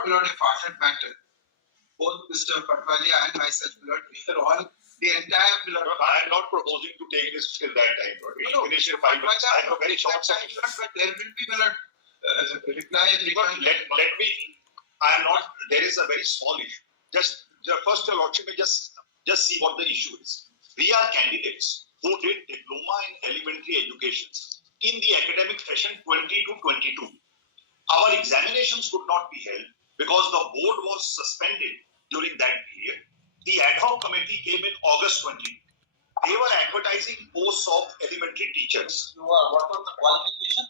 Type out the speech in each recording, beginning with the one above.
not, my lord, a partial matter. Both Mr. Patwalia and myself, my lord, we are all the entire, my lord. I am not proposing to take this till that time. We will finish in 5 minutes. I have a very short time. But there will be, my lord, reply. Let me. I am not. There is a very small issue. Just first, your lordship may just see what the issue is. We are candidates who did diploma in elementary education in the academic session 20 to 22. Our examinations could not be held because the board was suspended during that period. The ad hoc committee came in August 20. They were advertising posts of elementary teachers. What was the qualification?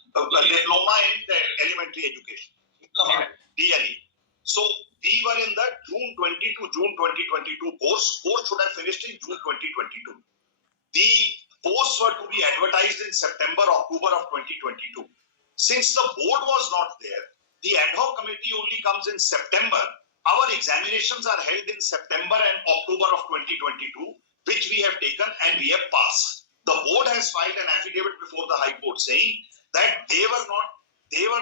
Diploma in elementary education. Diploma. d.el.ed. So we were in the June 20 to June 2022 course. Course should have finished in June 2022. The posts were to be advertised in September, October of 2022. Since the board was not there, the ad hoc committee only comes in September. Our examinations are held in September and October of 2022, which we have taken and we have passed. The board has filed an affidavit before the High Court saying that they were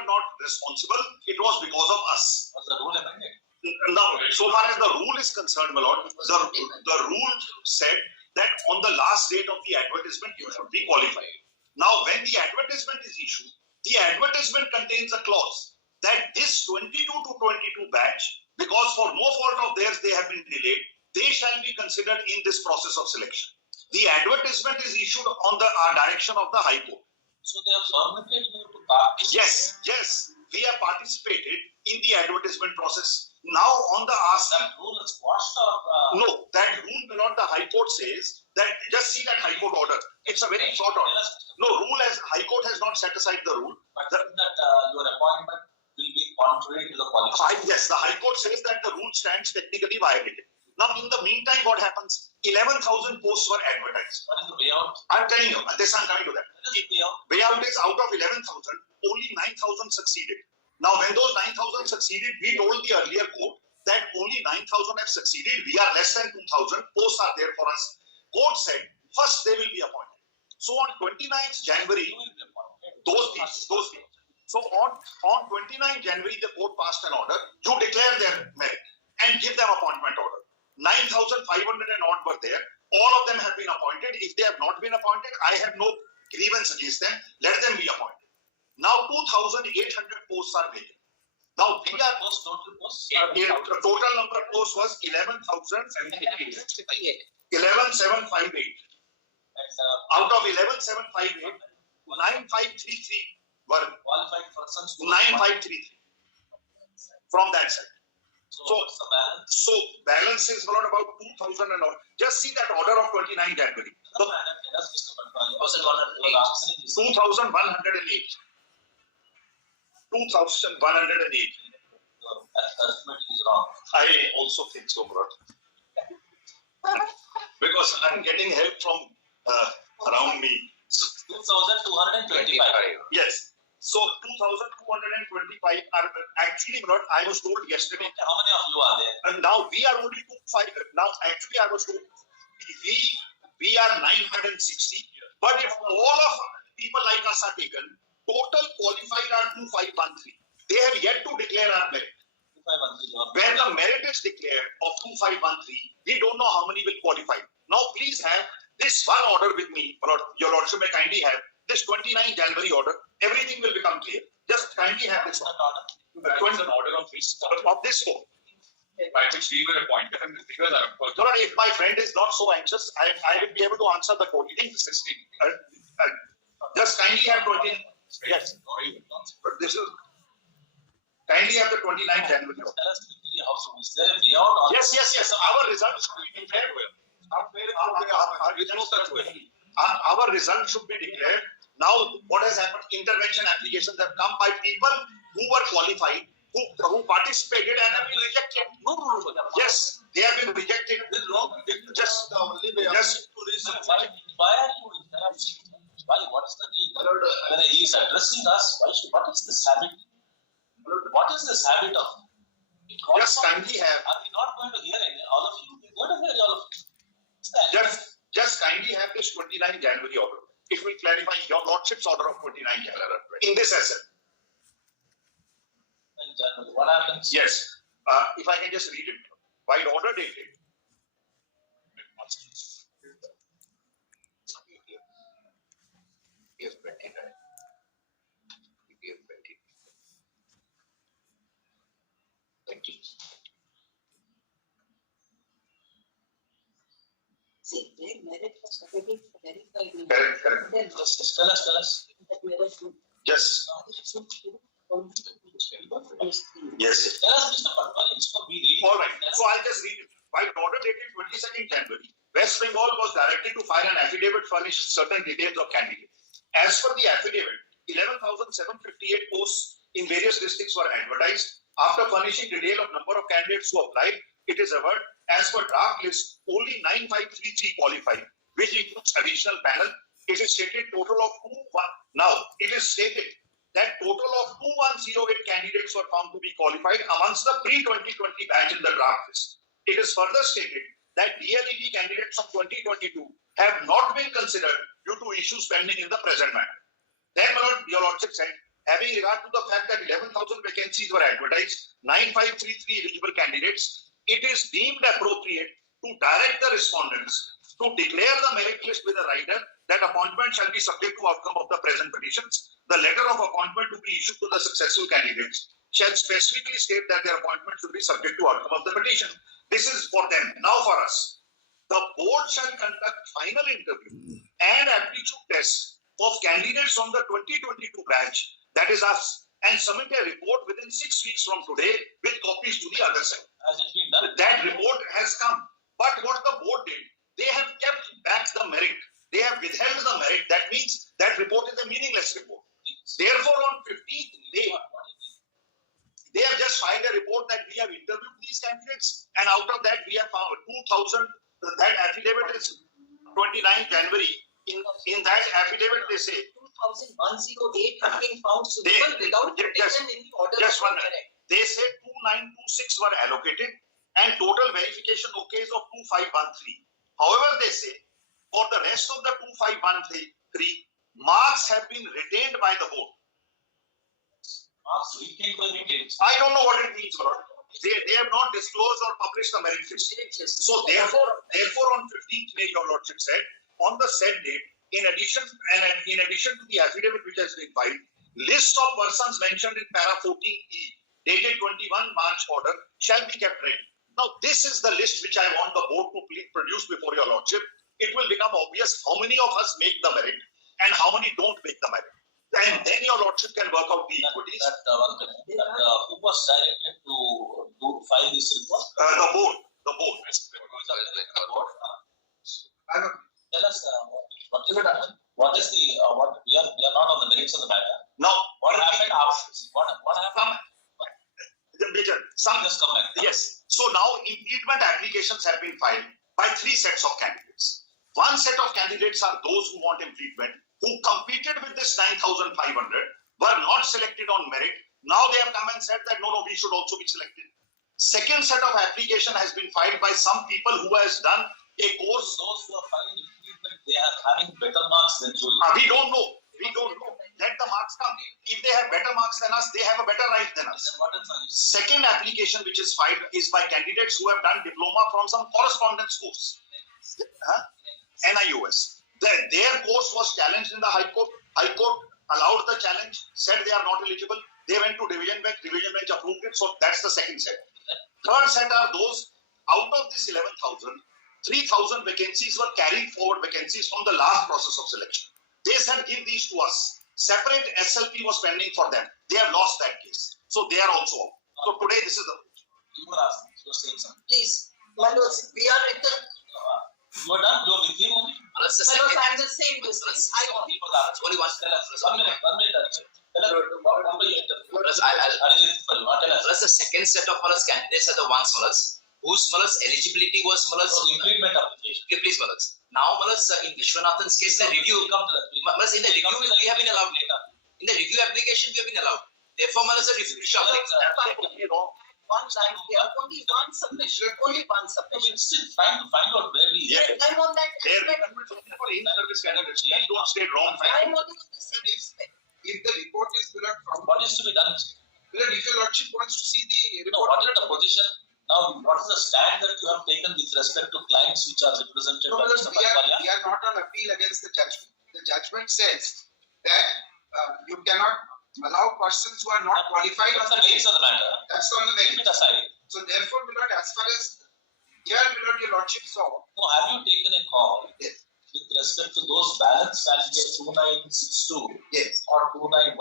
not responsible. It was because of us. Was the rule amended? Now, so far as the rule is concerned, my lord, the rule said that on the last date of the advertisement, you should be qualified. Now, when the advertisement is issued, the advertisement contains a clause that this 22 to 22 batch, because for no fault of theirs they have been delayed, they shall be considered in this process of selection. The advertisement is issued on the direction of the High Court. So they have permitted you to participate? Yes. We have participated in the advertisement process. Now on the ask. That rule is quashed or? No, that rule, my lord, the High Court says that, just see that High Court order. It's a very short order. No, High Court has not set aside the rule. But that your appointment will be contrary to the qualification. Yes, the High Court says that the rule stands technically violated. Now, in the meantime, what happens? 11,000 posts were advertised. What is the payout? I'm telling you, this I'm coming to that. What is the payout? Payout is out of 11,000, only 9,000 succeeded. Now, when those 9,000 succeeded, we told the earlier court that only 9,000 have succeeded. We are less than 2,000. Posts are there for us. Court said, first they will be appointed. So on 29th January, those people. So on 29th January, the court passed an order to declare their merit and give them appointment order. 9,500 and odd were there. All of them have been appointed. If they have not been appointed, I have no grievance against them. Let them be appointed. Now 2,800 posts are vacant. Now we are total posts? The total number of posts was 11,758. 11,758. Out of 11,758, 9,533 were qualified persons. 9,533 from that side. So what's the balance? So balance is about 2,000 and odd. Just see that order of 29 January. So, 2,108. 2,108. Arithmetic is wrong. I also think so, bro. Because I'm getting help from around me. 2,225. Yes. So 2,225 are actually not. I was told yesterday. How many of you are there? And now we are only 2,500. Now actually I was told we are 960. But if all of people like us are taken, total qualified are 2,513. They have yet to declare our merit. When the merit is declared of 2,513, we don't know how many will qualify. Now please have this one order with me, your lordship may kindly have this 29 January order. Everything will become clear. Just kindly have this one. That is an order of this court. By which we were appointed and the figures are of course. No, if my friend is not so anxious, I will be able to answer the quote. Just kindly have 20. Yes. But this is kindly have the 29 January. Tell us quickly how so is there a payout or? Yes. Our results should be declared. Our results should be declared. Now, what has happened? Intervention applications have come by people who were qualified, who participated and have been rejected. No. Yes, they have been rejected. Just why are you interrupting? Why? What is the need? When he is addressing us, what is this habit? What is this habit of? Just kindly have. Are we not going to hear all of you? We're going to hear all of you. Just kindly have this 29 January order. It will clarify your lordship's order of 29 January in this asset. What happens? Yes. If I can just read it. By order dated. Yes, 29. Yes, 20. Thank you. See, their merit was already verified. Correct. Then Just tell us. that merit should Yes. Yes. Tell us, Mr. Patwari, it's for me reading. All right. So I'll just read it. By order dated 22nd January, West Bengal was directed to file an affidavit furnish certain details of candidates. As per the affidavit, 11,758 posts in various districts were advertised. After furnishing detail of number of candidates who applied, it is averred, as per draft list, only 9533 qualified, which includes additional panel. It is stated total of 21. Now, it is stated that total of 2108 candidates were found to be qualified amongst the pre-2020 batch in the draft list. It is further stated that d.el.ed candidates of 2022 have not been considered due to issues pending in the present matter. Then, my lord, your lordship said, having regard to the fact that 11,000 vacancies were advertised, 9533 eligible candidates, it is deemed appropriate to direct the respondents to declare the merit list with a rider that appointment shall be subject to outcome of the present petitions. The letter of appointment to be issued to the successful candidates shall specifically state that their appointment should be subject to outcome of the petition. This is for them. Now for us, the board shall conduct final interview and aptitude tests of candidates from the 2022 batch, that is us, and submit a report within 6 weeks from today with copies to the other side. Has it been done? That report has come. But what the board did, they have kept back the merit. They have withheld the merit. That means that report is a meaningless report. Therefore, on 15th May, they have just filed a report that we have interviewed these candidates, and out of that we have found 2,000. That affidavit is 29 January. In that affidavit, they say 2,108 have been found suitable without petition in the order. Just 1 minute. They say 2,926 were allocated and total verification OKs of 2,513. However, they say for the rest of the 2,513, marks have been retained by the board. Marks retained by the candidates. I don't know what it means, Lord. They have not disclosed or published the merit list. So therefore, on 15th May, your lordship said, on the said date, in addition to the affidavit which has been filed, list of persons mentioned in para 14E, dated 21 March order, shall be kept ready. Now, this is the list which I want the board to produce before your lordship. It will become obvious how many of us make the merit and how many don't make the merit. And then your lordship can work out the equities. Who was directed to file this report? The board. Tell us what is it? What is the what we are not on the merits of the matter. Now, What happened after? What happened? Some Just come back. Yes. So now implement applications have been filed by 3 sets of candidates. One set of candidates are those who want implement, who competed with this 9,500, were not selected on merit. Now they have come and said that no, we should also be selected. Second set of application has been filed by some people who has done a course. Those who are filing implement, they are having better marks than you. We don't know. Let the marks come. If they have better marks than us, they have a better right than us. Then what is the Second application which is filed is by candidates who have done diploma from some correspondence course. NIOS. Their course was challenged in the High Court. High Court allowed the challenge, said they are not eligible. They went to division bench approved it. So that's the second set. Third set are those out of this 11,000, 3,000 vacancies were carried forward vacancies from the last process of selection. They said give these to us. Separate SLP was pending for them. They have lost that case. So they are also out. So today this is the. you were asking? You were saying something. Please, my lords, we are in the. You are done. You are with him only. That's the My lords, second. I am the same business. I want. Only one. Tell us. 1 minute. Tell us what number you interview. Tell us. Plus the second set of candidates are the ones whose eligibility was So implement application. Okay, please now in Vishwanathan's case the review Come to that. in the review we have been allowed later. In the review application we have been allowed. Therefore the review One line here, only one submission. It's still trying to find out where we Yeah. I'm on that. Their recruitment is for in-service candidates. Please don't state wrong. I'm only on the same. If the report is derived from What is to be done? Well, if your lordship wants to see the You know, what is the position now? What is the stand that you have taken with respect to clients which are represented No, by because Mr. we Patwalia? are not on appeal against the judgment. The judgment says that you cannot allow persons who are not qualified on What's the the nature of the matter? That's on the Keep merit. it aside. So therefore, my lord, as far as here, my lord, your lordship saw, No, have you taken a call yes, with respect to those balance candidates 2962 yes, or 2913,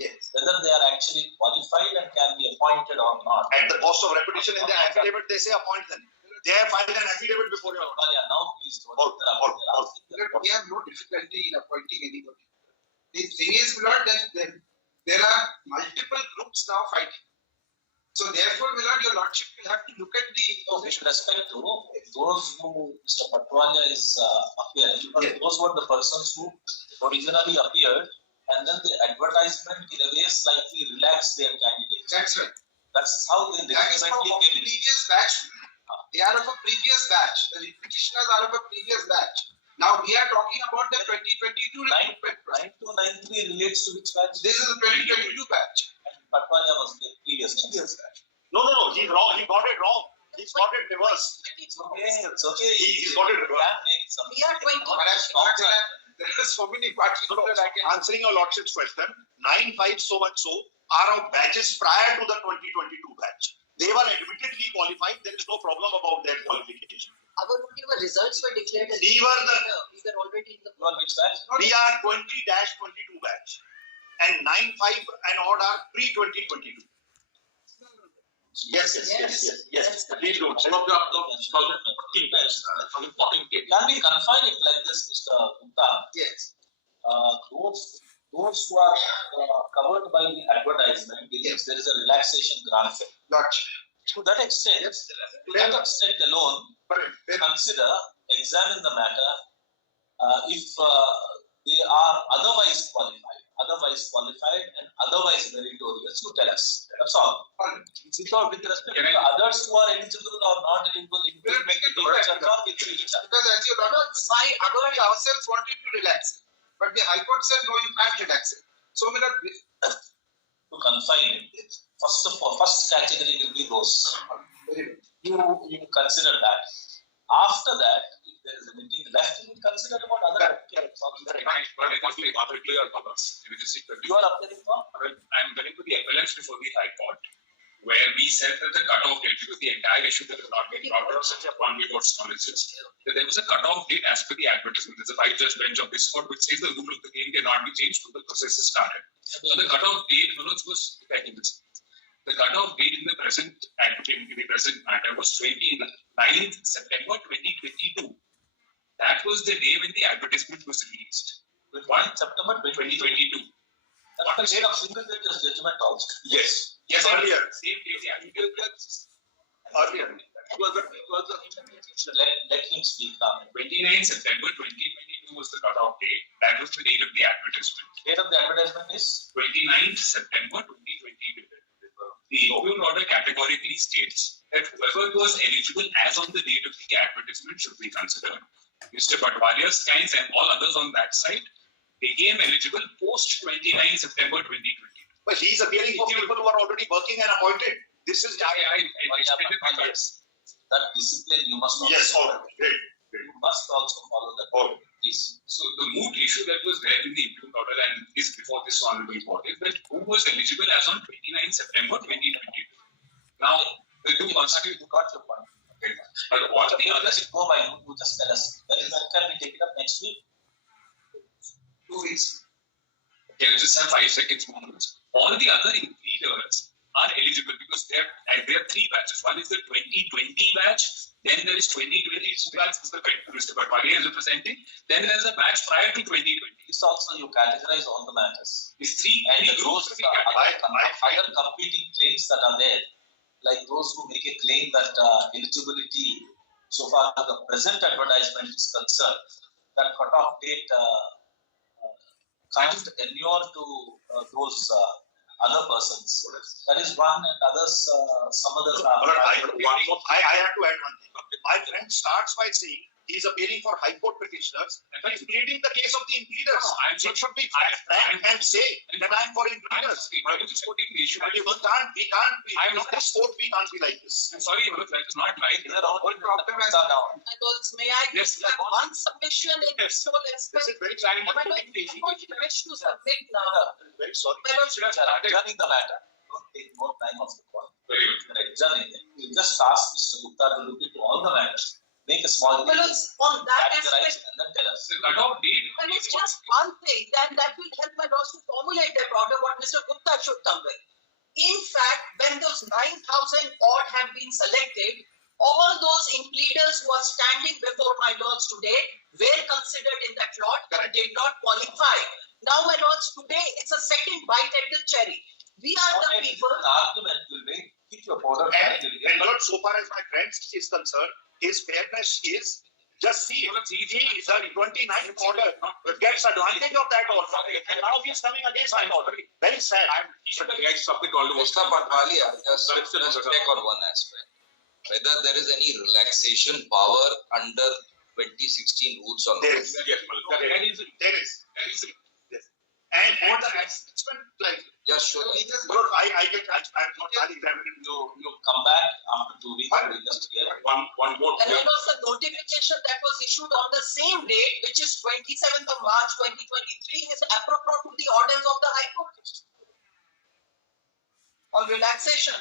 yes. whether they are actually qualified and can be appointed or not? At the cost of repetition in the affidavit, they say appoint them. They have filed an affidavit before your order. Patwalia, now please don't Hold, interrupt. hold, They're hold. asking My the lord, we have no difficulty in appointing anybody. The thing is, my lord, that there are multiple groups now fighting. So therefore, my lord, your lordship will have to look at the No, with respect to those who Mr. Patwalia is appearing, because those were the persons who originally appeared, and then the advertisement in a way slightly relaxed their candidates. That's right. That's how they That is from recruitmentally a came in. previous batch. They are of a previous batch. The petitioners are of a previous batch. Now we are talking about the 2022 recruitment process. 9293 relates to which batch? This is the 2022 batch. Patwalia was the previous batch. No, he's wrong. He got it wrong. He's got it reversed. It's okay. He's got it You reversed. can make some. We are 20. Perhaps there are so many parties No, that I can. answering your lordship's question, 95 so and so are of batches prior to the 2022 batch. They were admittedly qualified. There is no problem about their qualification. Our results were declared as We were already in the. You are which batch? We are 20-22 batch. And 95 and odd are pre-2022. Yes. Please don't. Some of the 2014 batch, 2014 case. Can we confine it like this, Mr. Gupta? Yes. Those who are covered by the advertisement, Yes. there is a relaxation granted. Lordship. To that extent, alone, examine the matter if they are otherwise qualified and otherwise meritorious. You tell us. That's all. With respect to the others who are eligible or not eligible, We'll make it correct. Because as you know, we ourselves wanted to relax it. But the High Court said, no, you can't relax it. So, my lord, to confine it. First category will be those. You consider that. After that, if there is anything left, you will consider about other categories. But it must be clear for us. You are appealing for? I'm going to the appellants before the High Court, where we said that the cutoff date, because the entire issue that has not been brought up, such a one way court's knowledge is that there was a cutoff date as per the advertisement. There's a 5-judge bench of this court which says the rule of the game cannot be changed till the process is started. So the cutoff date, Manoj, was the cutoff date in the present matter was 29th September 2022. That was the day when the advertisement was released. 1 September 2022. 2022. That's the date of single judge's judgment also. Yes. Earlier. Same day the advertisement. Earlier. Let him speak now. 29 September 2022 was the cutoff date. That was the date of the advertisement. Date of the advertisement is 29th September 2022. The appeal order categorically states that whoever was eligible as on the date of the advertisement should be considered. Mr. Patwalia's clients and all others on that side became eligible post 29 September 2020. But he's appealing for people who are already working and appointed. This is I extended my cards. that discipline you must also yes, follow. great. You must also follow that. Oh. Please. So the moot issue that was there in the appeal order and is before this honorable court is that who was eligible as on 29 September 2022. Now, the two constitute You got your point. okay. But what the other Go by you just tell us. When can we take it up next week? 2 weeks. can you just have 5 seconds more? All the other leaders are eligible because there are 3 batches. One is the 2020 batch, then there is 2022 batch, Mr. Patwalia is representing, then there is a batch prior to 2020. This also you categorize all the matters. These 3 And groups those to be categorized. other competing claims that are there, like those who make a claim that eligibility, so far as the present advertisement is concerned, that cutoff date can't inure to those other persons. That is one, and others, some others are. I have to add one thing. My friend starts by saying He's appealing for High Court petitioners. He's pleading the case of the impeders. It should be frank and say that I'm for impeders. I'm just quoting the issue. We can't be. I'm not- This court, we can't be like this. I'm sorry, Manoj, that is not right. These are all Whole problem has Adults, may I Yes, just have one submission in this whole This aspect? is very Trying to My lord, quoting the I issue. want you wish to submit now. very sorry. My lord, Should have started. adjourning the matter. Don't take more time of the court. Very good. You're adjourning it. You just ask Mr. Gupta to look into all the matters. Make a small my lord, on that categorize aspect, and then tell us. The cutoff date. my lord, just one thing, then that will help my lords to formulate their order, what Mr. Gupta should come with. In fact, when those 9,000 odd have been selected, all those impleaders who are standing before my lords today were considered in that lot and did not qualify. Now, my lords, today it's a second bite at the cherry. We are the Okay, people. an argument will be keep your order. And Lord, so far as my friend is concerned, his fairness is just see it. He, the 29th order gets advantage of that order. And now he is coming against my order. Very sad. He should have submit all the Mr. Patwalia, just check on one aspect. Whether there is any relaxation power under 2016 rules or There not. is. Yes, Manoj. There is. There is. Yes. And the assessment, like, Just show me. Lord, I'm not examining. You come back after 2 weeks. We just hear. One more. And then was the notification that was issued on the same date, which is 27th of March 2023, is appropriate to the orders of the High Court on relaxation.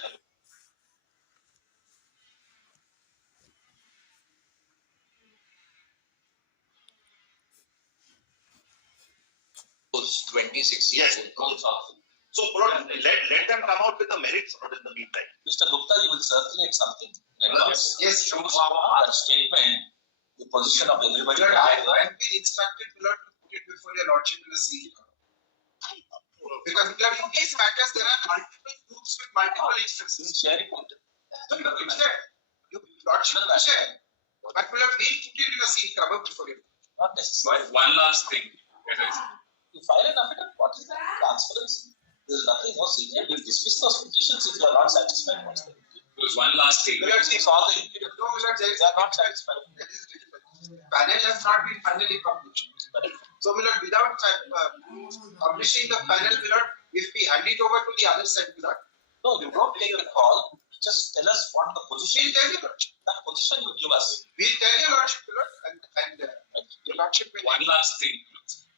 Rules 2016 Yes. rules of. So, Lord, let them come out with the merits in the meantime. Mr. Gupta, you will circulate something. in advance. Yes, Shows our statement, the position of everybody. Lord, I have been instructed, Lord, to put it before your lordship in the seal. Because Lord, in these matters, there are multiple groups with multiple instances. Share it. So you will share. Your lordship will share. But Lord, we'll put it in a seal cover before you. Not necessary. One last thing. As I said. You file an affidavit, what is that? Transparency. There is nothing more senior. You dismiss those petitions if you are not satisfied. What's the There's one last thing. Lord, It's all the no, Lord, there is they are not satisfied. panel has not been finally published. So, Lord, without publishing the panel, Lord, if we hand it over to the other side, Lord, No, you don't take a call. Just tell us what the position we'll is. tell you, Lord. That position you give us. We'll tell you, Lordship, Lord, and your lordship will. One last thing.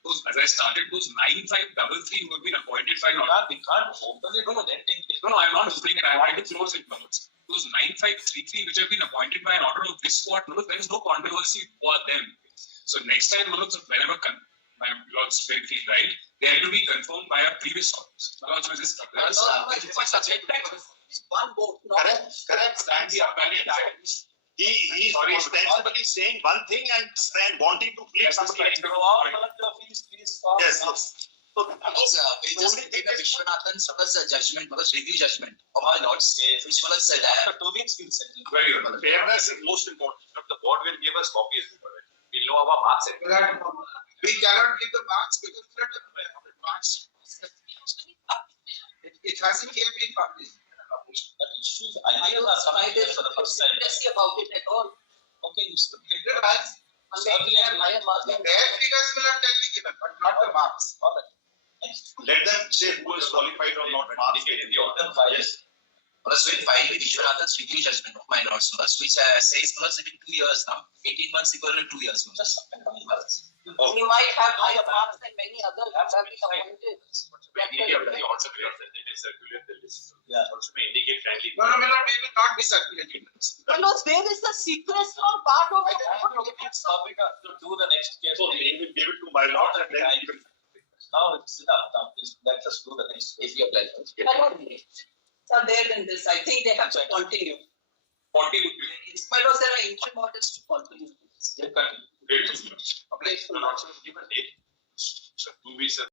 Those, as I started, those 9533 who have been appointed by not. We can't open it on ending. No, I'm not opening it. I want to close it. Manoj. Those 9533 which have been appointed by an order of this court, Manoj, there is no controversy for them. So next time, Manoj, whenever my lords feel right, they have to be confirmed by our previous orders. Manoj, so just One vote, not. Correct. stand the appellate items. He is ostensibly saying one thing and wanting to plead Yes, something. yes, Please stop. Yes. So, We just made a Vishwanathan Sabha's judgment, Sabha's review judgment of my lords, which was said that. After 2 weeks, we'll settle. Very good. fairness is most important. The board will give us copies. We'll know our marks. Lord, we cannot give the marks because Lord, the marks. It hasn't yet been published. But issues, ideas are coming here for the first time. Conspiracy about it at all. Okay, you circulate. Lord, as Unless we have higher margin. their figures will have tell me given, but not the marks. All right. Next. Let them say who is qualified or not. Marks Indicated the order. Yes. Plus, we filed with Vishwanathan's review judgment of my lords, which says plus in 2 years now. 18 months equal to 2 years. Just submit the emails. We might have higher marks than many others who have been appointed. Any of the order it is circulate the list. Yeah. Also may indicate kindly. No, we will not be circulating. But Lord, where is the secrecy on part of it? To do the next case. So they will give it to my lord and then he will. Now it's enough. Now let us do the next case. If you apply for it. Are there in this? I think they have to continue. 40 would be. My lord, there are interim orders to continue. Still continue. Great. Apply for an order given date. So 2 weeks.